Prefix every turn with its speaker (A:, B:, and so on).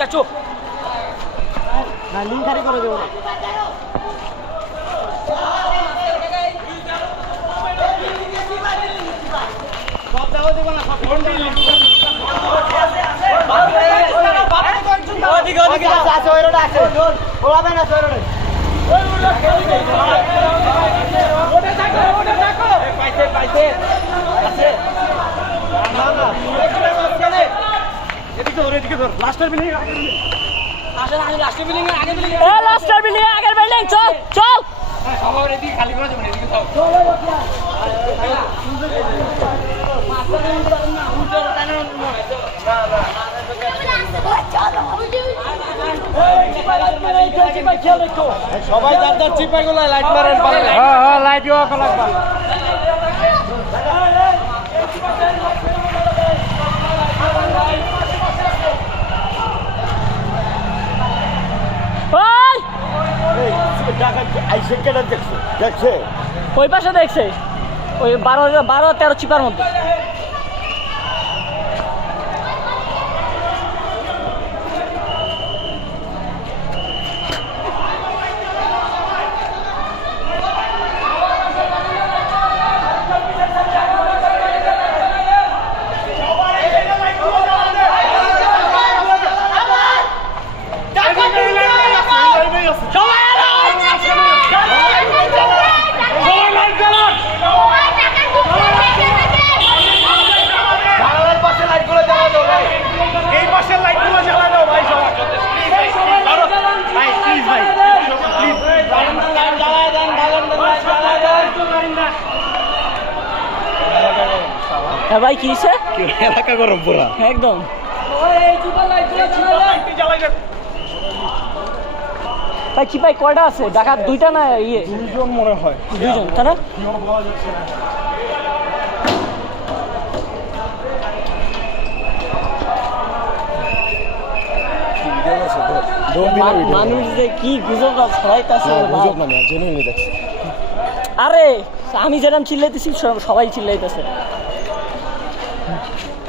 A: চাচু।
B: না করে দেবো না। ওদিকে ওদিকে আছে আছে ওই রোডে আছে। ওড়াবে না ওই রোডে পাইছে পাইছে আছে না না এদিকে ধর এদিকে ধর। লাস্টের বিলিং
A: আসেন আমি লাস্টে বিল্ডিং আগে বিল্ডিং
C: এ লাস্টার বিল্ডিং আগের বিল্ডিং চল চল।
A: সবার এদিকে খালি করে যাবেন এদিকে
B: সবাই যার চিপাই গুলো লাইট মারেন
A: হ্যাঁ হ্যাঁ লাইট লাগবে
C: ওই
B: আইসে কেটে দেখছ দেখছে
C: ওই পাশে দেখছে। ওই বারো বারো, তেরো চিপার মধ্যে।
B: জানালার পাশে লাইটগুলো জ্বালা দাও ভাই এই পাশের লাইটগুলো জ্বালা দাও ভাই সবাই ভাই প্লিজ ভাই প্লিজ জ্বালায় দেন জ্বালায় দেন
C: হ্যাঁ ভাই কি?
B: এলাকা গরম পুরা।
C: একদম। ভাই চিপাই কয়টা আছে? দুইটা না ইয়ে?
B: মনে হয়।
C: দুইজন তাই না? মানুষ যে কি গুজব ছড়াইতেছে
B: গুজব না জেনুইনলি দেখছি।
C: আরে আমি যেরকম চিল্লাইতেছি সবাই চিল্লাইতেছে। 嗯。